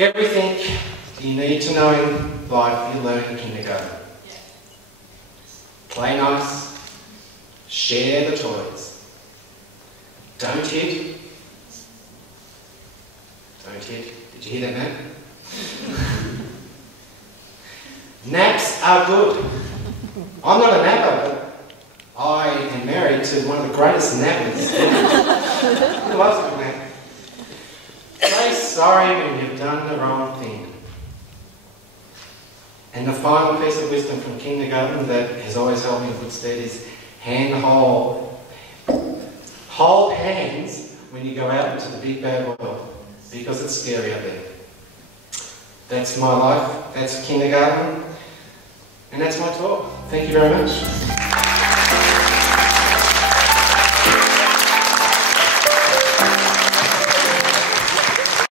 Everything you need to know in life you learn in kindergarten. Play nice, share the toys, don't hit. Don't hit. Did you hear that, Matt? Naps are good. I'm not a napper, but I am married to one of the greatest nappers. Who loves a good nap? Say sorry when you've done the wrong thing. And the final piece of wisdom from kindergarten that has always held me in good stead is hold hands when you go out into the big bad world, because it's scary out there. That's my life, that's kindergarten, and that's my talk. Thank you very much.